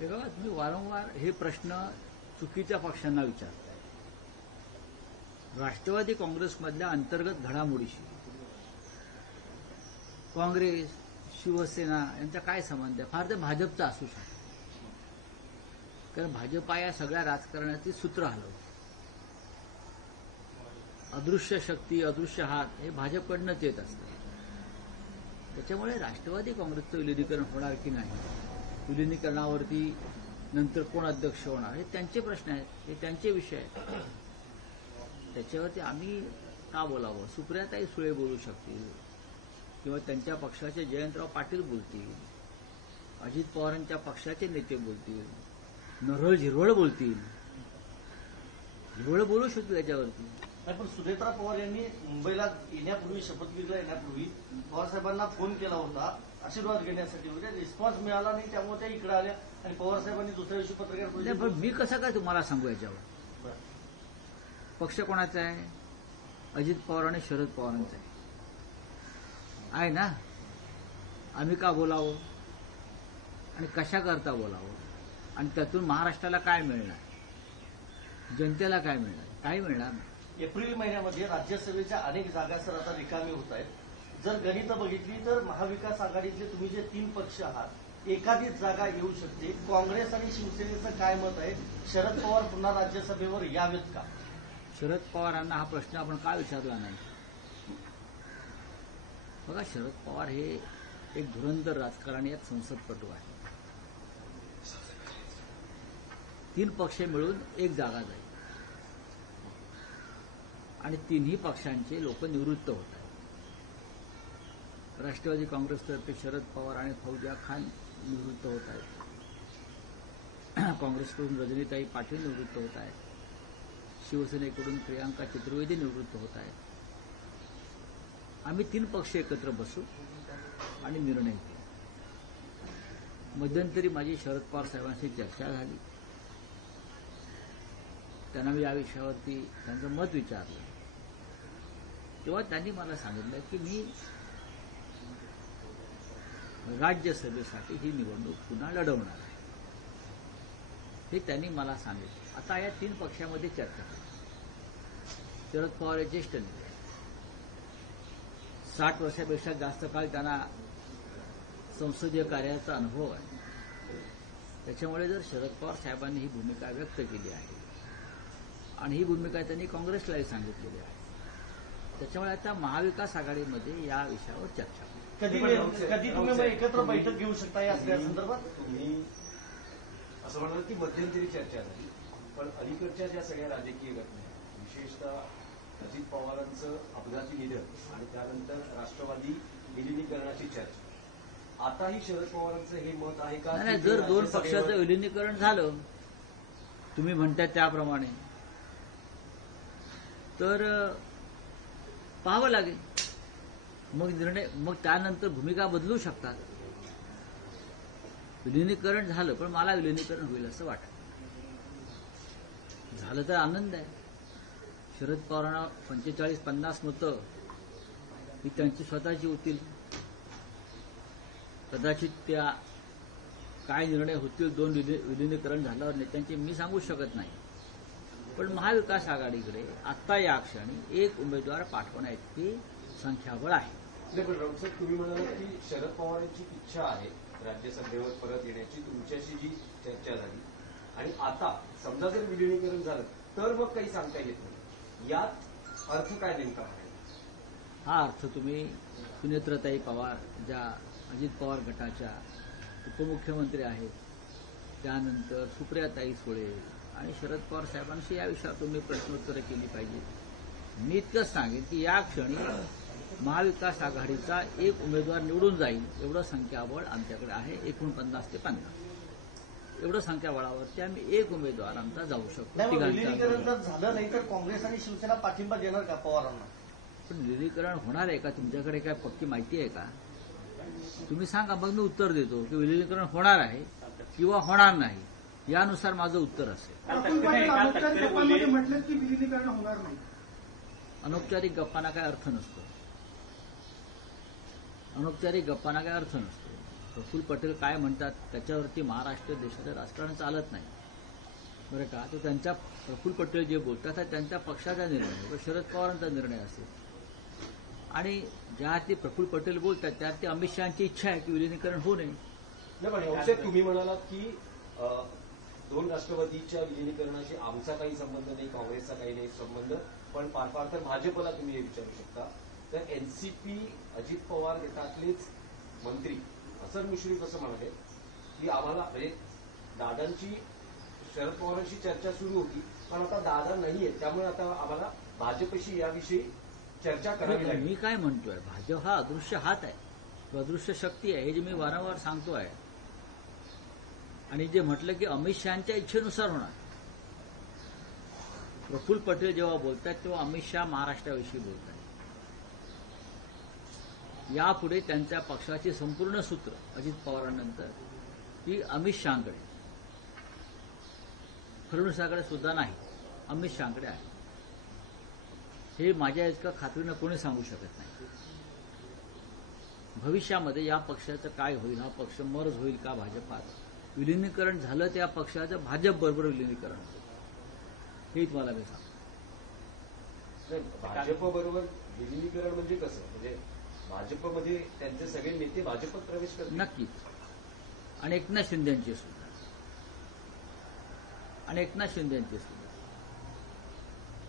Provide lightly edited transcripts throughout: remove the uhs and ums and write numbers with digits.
हे बघा, तुम्ही वारंवार हे प्रश्न चुकीच्या पक्षांना विचारताय. राष्ट्रवादी काँग्रेसमधल्या अंतर्गत घडामोडीशी काँग्रेस, शिवसेना यांचा काय संबंध आहे? फार तर भाजपचा असू शकतो, कारण भाजपा या सगळ्या राजकारणाची सूत्र हलवते. अदृश्य शक्ती, अदृश्य हात हे भाजपकडनंच येत असतं. त्याच्यामुळे राष्ट्रवादी काँग्रेसचं विलिनीकरण होणार की नाही, विलिनीकरणावरती नंतर कोण अध्यक्ष होणार, हे त्यांचे प्रश्न आहेत, हे त्यांचे विषय आहेत. त्याच्यावरती आम्ही का बोलावं? सुप्रियाताई सुळे बोलू शकतील, किंवा त्यांच्या पक्षाचे जयंतराव पाटील बोलतील, अजित पवारांच्या पक्षाचे नेते बोलतील, नरहर झिरवळ बोलतील, झिरवळ बोलू शकतील याच्यावरती. पण सुनेत्रा पवार यांनी मुंबईला येण्यापूर्वी, शपथविधीला येण्यापूर्वी पवारसाहेबांना फोन केला होता आशीर्वाद घेण्यासाठी, म्हणजे रिस्पॉन्स मिळाला नाही, त्यामुळे त्या इकडे आल्या आणि पवारसाहेबांनी दुसऱ्या दिवशी पत्रकार परिषद. पण मी कसं काय तुम्हाला सांगू याच्यावर? पक्ष कोणाचा आहे? अजित पवार आणि शरद पवारांचा आहे ना. आम्ही का बोलावं आणि कशा करता बोलावं, आणि त्यातून महाराष्ट्राला काय मिळणार, जनतेला काय मिळणार? काही मिळणार नाही. एप्रिल महिन्यामध्ये राज्यसभेच्या अनेक जागा सर आता रिकामी होत आहेत. जर गणितं बघितली तर महाविकास आघाडीतले तुम्ही जे 3 पक्ष आहात, एखादीच जागा येऊ शकते. काँग्रेस आणि शिवसेनेचं काय मत आहे? शरद पवार पुन्हा राज्यसभेवर यावेत का? शरद पवारांना हा प्रश्न आपण का विचारला नाही? बघा, शरद पवार हे एक धुरंधर राजकारणी आहेत, संसदपटू आहे. 3 पक्ष मिळून एक जागा जाईल आणि 3ही पक्षांचे लोक निवृत्त होत आहेत. राष्ट्रवादी काँग्रेसतर्फे शरद पवार आणि फौजिया खान निवृत्त होत आहेत. काँग्रेसकडून रजनीताई पाटील निवृत्त होत आहेत. शिवसेनेकडून प्रियांका चतुर्वेदी निवृत्त होत आहेत. आम्ही 3 पक्ष एकत्र बसू आणि निर्णय घेऊ. मध्यंतरी माझी शरद पवार साहेबांशी चर्चा झाली, त्यांना मी या विषयावरती त्यांचं मत विचारलं, तेव्हा त्यांनी मला सांगितलं की मी राज्यसभेसाठी ही निवडणूक पुन्हा लढवणार आहे. हे त्यांनी मला सांगितलं. आता या 3 पक्षामध्ये चर्चा झाली. शरद पवार हे ज्येष्ठ नेते, 60 वर्षापेक्षा जास्त काळ त्यांना संसदीय कार्याचा अनुभव आहे. त्याच्यामुळे जर शरद पवार साहेबांनी ही भूमिका व्यक्त केली आहे आणि ही भूमिका त्यांनी काँग्रेसलाही सांगितलेली आहे, त्याच्यामुळे आता महाविकास आघाडीमध्ये या विषयावर चर्चा होईल. कधी तुम्ही एकत्र बैठक घेऊ शकता या संदर्भात? तुम्ही असं म्हणाल की मध्यंतरी चर्चा झाली, पण अलीकडच्या ज्या सगळ्या राजकीय घटना, विशेषतः अजित पवारांचं अपघाती निधन आणि त्यानंतर राष्ट्रवादी विलिनीकरणाची चर्चा, आताही शरद पवारांचं हे मत आहे का? नाही, जर 2 पक्षाचं विलिनीकरण झालं तुम्ही म्हणताय त्याप्रमाणे, तर पाहावं लागेल. मग निर्णय, मग त्यानंतर भूमिका बदलू शकतात. विलिनीकरण झालं, पण मला विलिनीकरण होईल असं वाटतं. झालं तर आनंद आहे. शरद पवारांना 45-50 मतं ही त्यांची स्वतःची होतील. कदाचित त्या काय निर्णय होतील 2 विलिनीकरण झाल्यावर नेत्यांचे मी सांगू शकत नाही. पण महाविकास आघाडीकडे आत्ता या क्षणी एक उमेदवार पाठवण्याची संख्याबळ आहे. पण राऊतसाहेब, तुम्ही म्हणालात की शरद पवारांची इच्छा आहे राज्यसभेवर परत येण्याची, तुमच्याशी जी चर्चा झाली, आणि आता समजा जर विलिनीकरण झालं तर मग काही सांगता येत नाही. यात अर्थ काय नेमका आहे? हा अर्थ तुम्ही सुनेत्रताई पवार, ज्या अजित पवार गटाच्या उपमुख्यमंत्री आहेत, त्यानंतर सुप्रियाताई सुळे आणि शरद पवार साहेबांशी या विषयावर तुम्ही प्रश्नोत्तरं केली पाहिजे. मी इतकंच सांगेन की या क्षणी महाविकास आघाडीचा एक उमेदवार निवडून जाईल एवढं संख्याबळ आमच्याकडे आहे. 49 ते 50 एवढं संख्याबळावरती आम्ही एक उमेदवार आमचा जाऊ शकतो. विलिनीकरण जर झालं नाही तर काँग्रेस आणि शिवसेना पाठिंबा देणार का पवारांना? पण विलिनीकरण होणार आहे का? तुमच्याकडे काय पक्की माहिती आहे का? तुम्ही सांगा, मग मी उत्तर देतो की विलिनीकरण होणार आहे किंवा होणार नाही. यानुसार माझं उत्तर असेल. म्हटलं की विलिनीकरण होणार नाही. अनौपचारिक गप्पांना काय अर्थ नसतो. अनौपचारिक गप्पांना काय अर्थ नसतो. प्रफुल्ल पटेल काय म्हणतात त्याच्यावरती महाराष्ट्र देशाचं राजकारण चालत नाही, बरं का. तो त्यांचा प्रफुल्ल पटेल जे बोलतात हा त्यांच्या पक्षाचा निर्णय व शरद पवारांचा निर्णय असेल. आणि ज्या ते प्रफुल्ल पटेल बोलतात त्यात ते अमित शहाची इच्छा आहे की विलिनीकरण होऊ नये. नाही, पण रावसाहेब तुम्ही म्हणालात की दोन राष्ट्रवादीच्या विलिनीकरणाशी आमचा काही संबंध नाही, काँग्रेसचा काही नाही संबंध, पण फार तर भाजपला तुम्ही हे विचारू शकता. तर एनसीपी अजित पवार गटातलेच मंत्री हसन मुश्रीफ असं म्हणाले की आम्हाला म्हणजे दादांची शरद पवारांशी चर्चा सुरू होती, पण आता दादा नाहीये, त्यामुळे आता आम्हाला भाजपशी याविषयी चर्चा करावी लागेल. मी काय म्हणतोय, भाजप हा अदृश्य हात आहे, अदृश्य शक्ती आहे, हे जे मी वारंवार सांगतो आहे. आणि जे म्हटलं की अमित शहाच्या इच्छेनुसार होणार. प्रफुल्ल पटेल जेव्हा बोलतात तेव्हा अमित शहा महाराष्ट्राविषयी बोलतात. यापुढे त्यांच्या पक्षाची संपूर्ण सूत्र अजित पवारांनंतर ती अमित शहाकडे, फडणवीसाकडे सुद्धा नाही, अमित शहाकडे आहे. हे माझ्या इतकं खात्रीनं कोणी सांगू शकत नाही. भविष्यामध्ये या पक्षाचं काय होईल, हा पक्ष मर्ज होईल का भाजपात, विलिनीकरण झालं त्या पक्षाचं भाजप बरोबर विलिनीकरण होईल, हे तुम्हाला मी सांगतो. भाजप बरोबर विलिनीकरण म्हणजे कसं, म्हणजे भाजपमध्ये त्यांचे सगळे नेते भाजपात प्रवेश करतील? नक्कीच. आणि एकनाथ शिंदेचे सुद्धा, आणि एकनाथ शिंदेचे सुद्धा.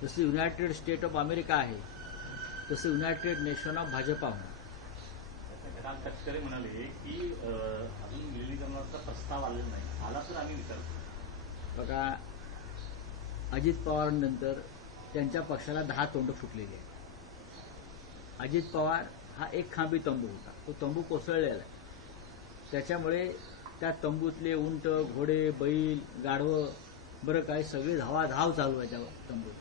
जसं युनायटेड स्टेट ऑफ अमेरिका आहे तसं युनायटेड नेशन ऑफ भाजपा होणार. राम तटकरे म्हणाले की अजून विलिनीकरणाचा प्रस्ताव आलेला नाही, आला तर आम्ही विचार करू. बघा, अजित पवारांनंतर त्यांच्या पक्षाला 10 तोंड फुटलेली आहे. अजित पवार हा एक खांबी तंबू होता, तो तंबू कोसळलेला आहे. त्याच्यामुळे त्या तंबूतले उंट, घोडे, बैल, गाढवं, बरं काय सगळी धावाधाव चालू आहे त्या तंबूत.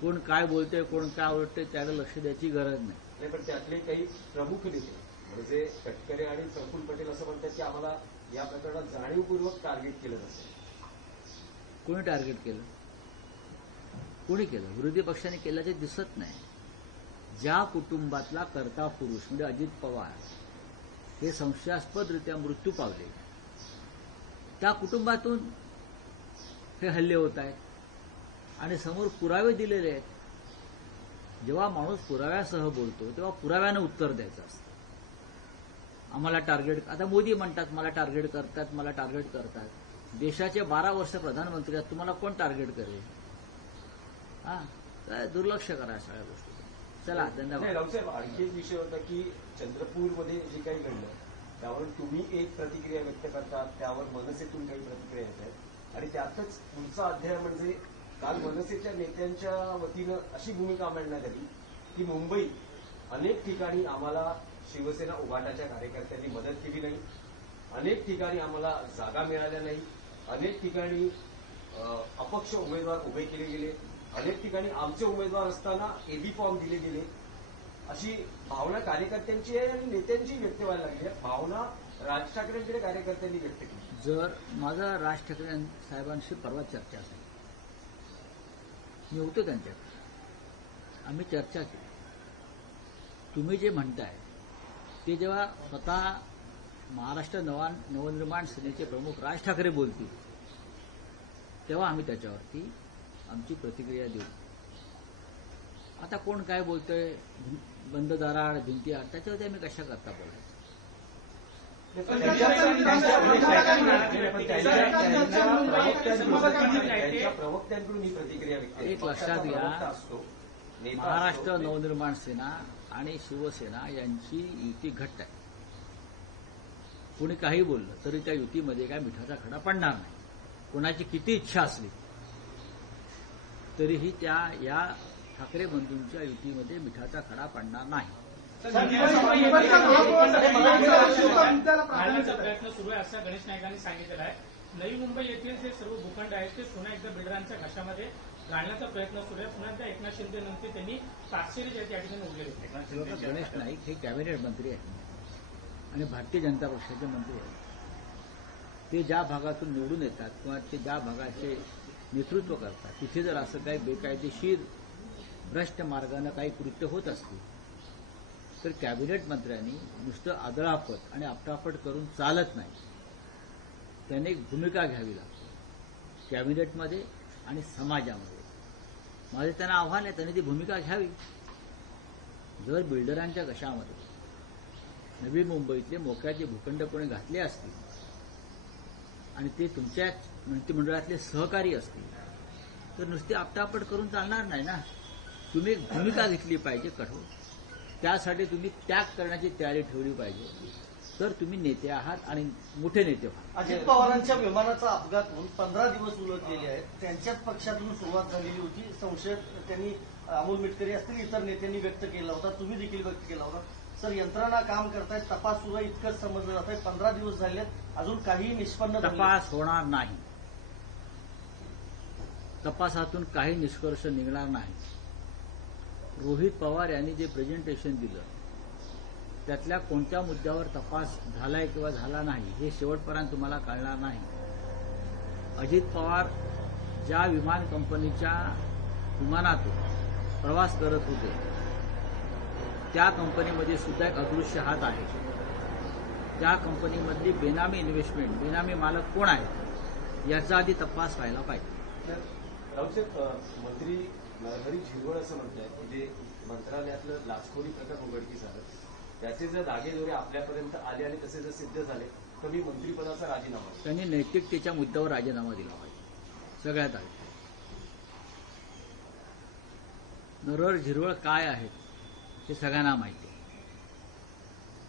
कोण काय बोलतंय, कोण काय ओरडतंय त्याला लक्ष द्यायची गरज नाही. पण त्यातले काही प्रमुख नेते म्हणजे तटकरे आणि प्रफुल्ल पटेल असं म्हणतात की आम्हाला या प्रकरणात जाणीवपूर्वक टार्गेट केलं जातं. कोणी टार्गेट केलं? कोणी केलं? विरोधी पक्षाने केल्याचे दिसत नाही. ज्या कुटुंबातला कर्ता पुरुष म्हणजे अजित पवार हे संशयास्पदरित्या मृत्यू पावले, त्या कुटुंबातून हे हल्ले होत आहेत आणि समोर पुरावे दिलेले आहेत. जेव्हा माणूस पुराव्यासह बोलतो तेव्हा पुराव्यानं उत्तर द्यायचं असतं. आम्हाला टार्गेट, आता मोदी म्हणतात मला टार्गेट करतात, मला टार्गेट करतात. देशाचे 12 वर्ष प्रधानमंत्री आहेत, तुम्हाला कोण टार्गेट करेल? हा, काय दुर्लक्ष करा सगळ्या गोष्टी. चला, धन्यवाद. रावसाहेब, आणखी एक विषय होता की चंद्रपूरमध्ये जे काही घडलं त्यावर तुम्ही एक प्रतिक्रिया व्यक्त करतात, त्यावर मनसेतून काही प्रतिक्रिया येत आहेत, आणि त्यातच पुढचा अध्याय म्हणजे काल मनसेच्या नेत्यांच्या वतीनं अशी भूमिका मांडण्यात आली की मुंबईत अनेक ठिकाणी आम्हाला शिवसेना उभाटाच्या कार्यकर्त्यांनी मदत केली नाही, अनेक ठिकाणी आम्हाला जागा मिळाल्या नाही, अनेक ठिकाणी अपक्ष उमेदवार उभे केले गेले, अनेक ठिकाणी आमचे उमेदवार असताना एबी फॉर्म दिले गेले, अशी भावना कार्यकर्त्यांची आहे आणि नेत्यांची व्यक्त व्हायला लागली आहे. भावना राज ठाकरेंकडे कार्यकर्त्यांनी व्यक्त केली. जर माझा राज ठाकरे साहेबांशी परवा चर्चा झाली, मी होतो त्यांच्याकडे, आम्ही चर्चा केली. तुम्ही जे म्हणताय ते जेव्हा स्वतः महाराष्ट्र नवनिर्माण सेनेचे प्रमुख राज ठाकरे बोलतील तेव्हा आम्ही त्याच्यावरती आमची प्रतिक्रिया देऊ. आता कोण काय बोलतोय, बंद दाराआड भिंती आड, त्याच्यावरती आम्ही कशा करता बोलायचं? प्रवक्त्यांकडून ही प्रतिक्रिया व्यक्त. एक लक्षात घ्या, महाराष्ट्र नवनिर्माण सेना आणि शिवसेना यांची युती घट्ट आहे. कोणी काही बोललं तरी त्या युतीमध्ये काय मिठाचा खडा पडणार नाही. कोणाची किती इच्छा असली तरीही त्या या ठाकरे बंधूंच्या युतीमध्ये मिठाचा खडा पडणार नाही. घालण्याचा प्रयत्न सुरू आहे असं गणेश नाईकांनी सांगितलेलं आहे. नवी मुंबई येथील जे सर्व भूखंड आहेत ते पुन्हा एकदा बिल्डरांच्या घशामध्ये घालण्याचा प्रयत्न सुरू आहे. पुन्हा एकदा एकनाथ शिंदे नंतर त्यांनी ताकसेरी या ठिकाणी उभे होते. गणेश नाईक हे कॅबिनेट मंत्री आहेत आणि भारतीय जनता पक्षाचे मंत्री आहेत. ते ज्या भागातून निवडून येतात किंवा ते ज्या भागाचे नेतृत्व करतात तिथे जर असं काही बेकायदेशीर भ्रष्ट मार्गानं काही कृत्य होत असतील तर कॅबिनेट मंत्र्यांनी नुसतं आदळापट आणि आपटापट करून चालत नाही. त्याने एक भूमिका घ्यावी लागते कॅबिनेटमध्ये आणि समाजामध्ये. माझे त्यांना आव्हान आहे, त्यांनी ती भूमिका घ्यावी. जर बिल्डरांच्या घशामध्ये नवी मुंबईतले मोक्याचे भूखंड कोणी घातले असतील आणि ते तुमच्याच मंत्रिमंडळातले सहकारी असतील तर नुसती आपटापट करून चालणार नाही ना. तुम्ही एक भूमिका घेतली पाहिजे कठोर. त्यासाठी तुम्ही त्याग करण्याची तयारी ठेवली पाहिजे. तर तुम्ही नेते आहात आणि मोठे नेते आहात. अजित पवारांच्या विमानाचा अपघात होऊन 15 दिवस उलटलेले आहेत. त्यांच्याच पक्षातून सुरुवात झालेली होती. संशय त्यांनी अमोल मिटकरी असतील इतर नेत्यांनी व्यक्त केला होता, तुम्ही देखील व्यक्त केला होता. सर, यंत्रणा काम करतायत, तपास सुरू आहे इतकंच समजलं जात आहे. 15 दिवस झालेत, अजून काही निष्पन्न झालं नाही. तपास होणार नाही. तपासातून काही निष्कर्ष निघणार नाही. रोहित पवार यांनी जे प्रेझेंटेशन दिलं त्यातल्या कोणत्या मुद्द्यावर तपास झालाय किंवा झाला नाही हे शेवटपर्यंत तुम्हाला कळणार नाही. अजित पवार ज्या विमान कंपनीच्या विमानातून प्रवास करत होते त्या कंपनीमध्ये सुद्धा एक अदृश्य हात आहे. त्या कंपनीमधली बेनामी इन्व्हेस्टमेंट, बेनामी मालक कोण आहेत याचा आधी तपास व्हायला पाहिजे. राऊतसाहेब, मंत्री नरहरी झिरवळ असं म्हणतात की जे मंत्रालयातलं लाचखोरी प्रकरण उघडकीस आलं त्याचे जर दागेदोरे आपल्यापर्यंत आले आणि तसे जर सिद्ध झाले तर मी मंत्रिपदाचा राजीनामा. त्यांनी नैतिकतेच्या मुद्द्यावर राजीनामा दिला पाहिजे. सगळ्यात आधी नरहरी झिरवळ काय आहेत हे सगळ्यांना माहिती आहे.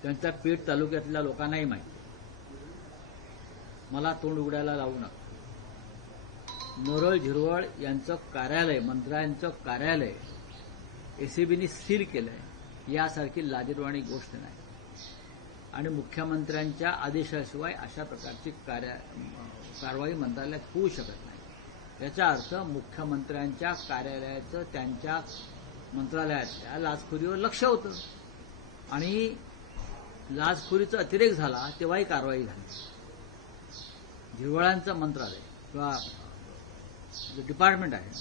त्यांच्या पेठ तालुक्यातल्या लोकांनाही माहिती आहे. मला तोंड उघडायला लावू नका. नरहरी झिरवळ यांचं कार्यालय, मंत्र्यांचं कार्यालय एसीबीने सील केलंय यासारखी लाजिरवाणी गोष्ट नाही. आणि मुख्यमंत्र्यांच्या आदेशाशिवाय अशा प्रकारची कारवाई मंत्रालयात होऊ शकत नाही. याचा अर्थ मुख्यमंत्र्यांच्या कार्यालयाचं त्यांच्या मंत्रालयातल्या लाचखोरीवर लक्ष होतं आणि लाचखोरीचा अतिरेक झाला तेव्हाही कारवाई झाली. झिरवळांचं मंत्रालय किंवा जे डिपार्टमेंट आहे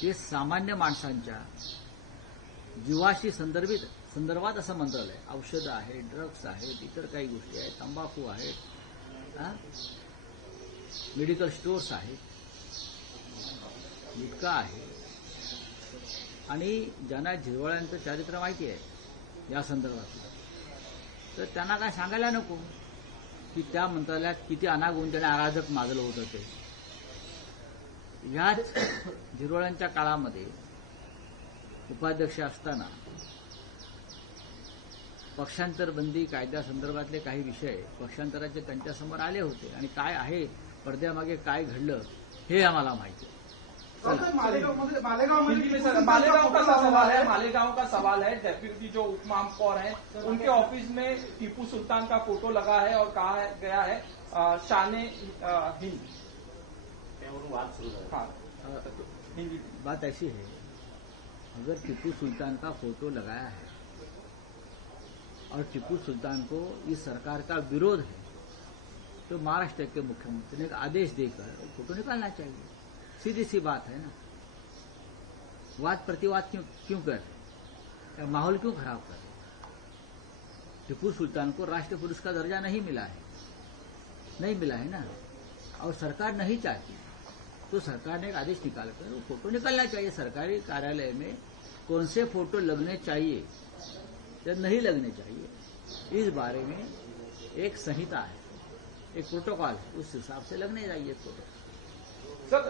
ते सामान्य माणसांच्या जीवाशी संदर्भात असं मंत्रालय. औषधं आहेत, ड्रग्स आहेत, इतर काही गोष्टी आहेत, तंबाखू आहेत, मेडिकल स्टोअर्स आहेत, गुटखा आहे. आणि ज्यांना झिरवळांचं चारित्र्य माहिती आहे या संदर्भात तर त्यांना काय सांगायला नको की त्या मंत्रालयात किती अनागोंदीने अराजक माजलं होतं ते. ह्याच झिरवळांच्या काळामध्ये उपाध्यक्ष असताना पक्षांतर बंदी कायद्यासंदर्भातले काही विषय पक्षांतराचे त्यांच्यासमोर आले होते आणि काय आहे पडद्यामागे काय घडलं हे आम्हाला माहिती आहे. मालेगांव का सवाल है डेप्यूटी जो उप महापौर हैं उनके ऑफिस में टीपू सुल्तान का फोटो लगा है और कहा गया है शान हिंद. वाद सुरू झाला. बात ऐसी है, अगर टीपू सुल्तान का फोटो लगाया है और टीपू सुल्तान को इस सरकार का विरोध है तो महाराष्ट्र के मुख्यमंत्री ने एक आदेश देकर फोटो निकालना चाहिए. सीधी सी बात है ना. वाद प्रतिवाद क्यों कर रहे, माहौल क्यों खराब कर रहे. टीपू सुल्तान को राष्ट्र पुरुष का दर्जा नहीं मिला है ना. और सरकार नहीं चाहती तो सरकार ने एक आदेश निकालकर वो फोटो निकालना चाहिए. सरकारी कार्यालय में कौन से फोटो लगने चाहिए या नहीं लगने चाहिए, इस बारे में एक संहिता है, एक प्रोटोकॉल है, उस हिसाब से लगने चाहिए फोटो. सर,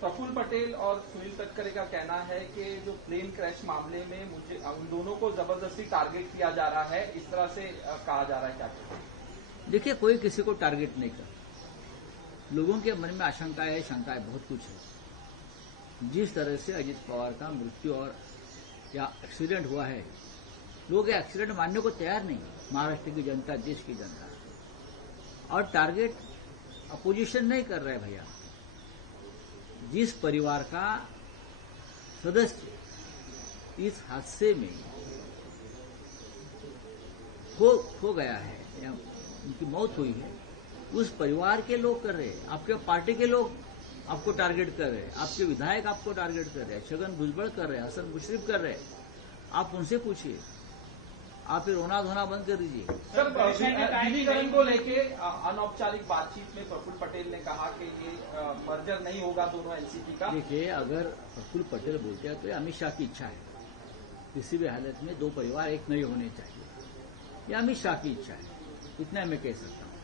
प्रफुल्ल पटेल और सुनील तटकरे का कहना है कि जो प्लेन क्रैश मामले में मुझे उन दोनों को जबरदस्ती टारगेट किया जा रहा है, इस तरह से कहा जा रहा है. क्या देखिए, कोई किसी को टारगेट नहीं करता. लोगों के मन में आशंकाएं है, शंकाएं बहुत कुछ है. जिस तरह से अजित पवार का मृत्यु और या एक्सीडेंट हुआ है, लोग एक्सीडेंट मानने को तैयार नहीं. महाराष्ट्र की जनता, देश की जनता. और टारगेट अपोजिशन नहीं कर रहे भैया. जिस परिवार का सदस्य इस हादसे में खो गया है या उनकी मौत हुई है, उस परिवार के लोग कर रहे हैं. आपके पार्टी के लोग आपको टारगेट कर रहे हैं, आपके विधायक आपको टारगेट कर रहे हैं, छगन भुजबळ कर रहे हैं, हसन मुश्रीफ कर रहे हैं. आप उनसे पूछिए, आप फिर रोना धोना बंद कर दीजिए। सर, विलीनीकरण को लेके अनौपचारिक बातचीत में प्रफुल्ल पटेल ने कहा कि ये मर्जर नहीं होगा दोनों एनसीपी का। देखिए, अगर प्रफुल्ल पटेल बोलते हैं तो ये अमित शाह की इच्छा है, किसी भी हालत में दो परिवार एक नहीं होने चाहिए, ये अमित शाह की इच्छा है, इतना मैं कह सकता हूं।